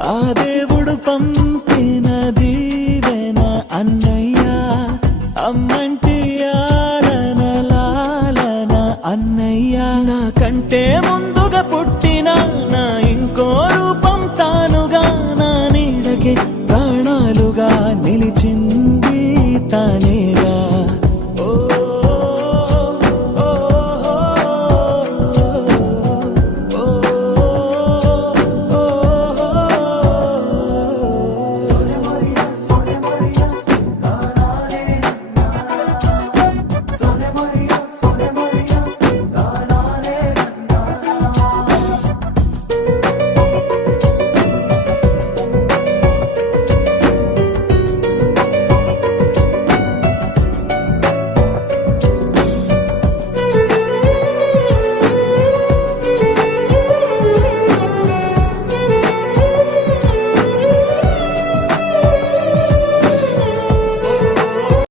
ఆ దేవుడు పంపిన దీవెన అన్నయ్య, అమ్మంటి ఆలన లాలన అన్నయ్య. నాకంటే ముందుగా పుట్టి